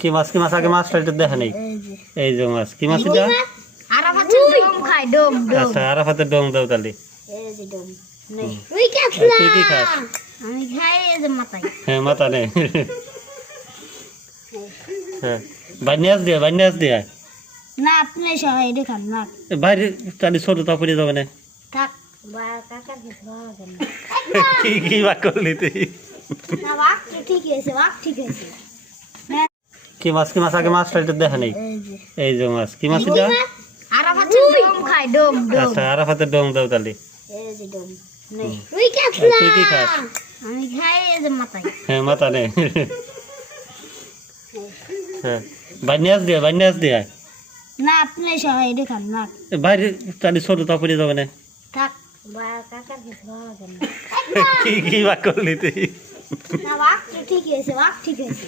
কি মাছ আগে মাছটা একটু দেখে নেই। এই যে মাছ, কি মাছ এটা? আরাফাতের ডোম খাই ডোম ডোম। আচ্ছা, আরাফাতের ডোম দাও তাহলে। এই যে ডোম নেই। তুই কি খাস? আমি খাই এই যে মাথায়। হ্যাঁ, মাথা নেই। হ্যাঁ, বান্যাস দিয়ে না আপনি সবাই দেখান না। বাইরে তাহলে ছোট তা পড়ে যাবে না। থাক বা কাকার কিছু ভালো কেন কি বাক করলি তুই? না বাক ঠিক আছে বাক ঠিক আছে। কি মাছ আগে মাছটা একটু দেখে নেই। এই যে এই যে মাছ, কি মাছ এটা? আরাফাতের ডোম খাই ডোম ডোম। আচ্ছা, আরাফাতের ডোম দাও তাহলে। এই যে ডোম নেই। তুই কি খাস? আমি খাই এই যে মাথায়। হ্যাঁ, মাথা নেই। হ্যাঁ, বান্যাস দিয়ে না আপনি সবাই দেখান না। বাইরে তাহলে ছোট তা পড়ে যাবে না। থাক বা কাকার কিছু ভালো কেন কি বাক করলি তুই? না বাক ঠিক আছে বাক ঠিক আছে।